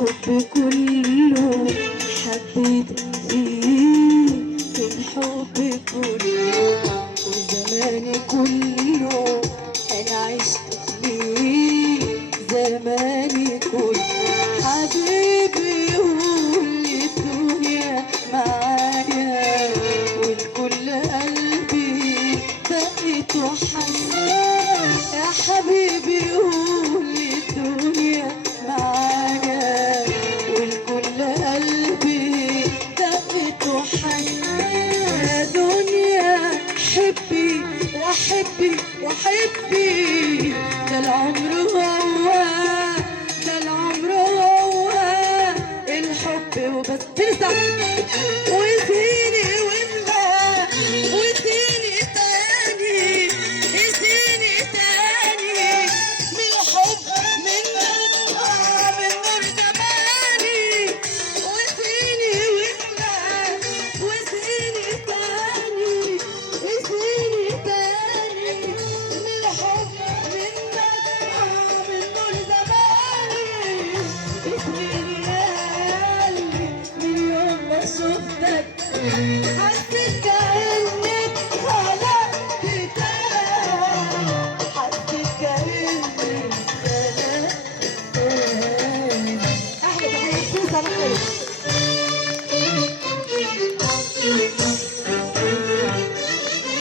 الحب كله حبيت فيه، الحب كله وزماني كله انا عشت فيه، زماني كله حبيبي يقول الدنيا معايا، والكل قلبي بقيت وحس يا حبيبي يقول الدنيا معايا، والكل قلبي بقيت وحس يا دنيا حبي وحبي وحبي، ده العمر هو، ده العمر هو الحب وبس. تنسى وزيني وانبقى وزيني تاني، يزيني تاني من الحب من من نور زماني، وزيني وانبقى وزيني تاني، يزيني تاني من الحب من من نور زماني، يزيني يا قلبي من يوم ما شفتك حسيت كأنك خلقت تاني، حسيت كأنك خلقت تاني. أحلى تحية صباح الخير.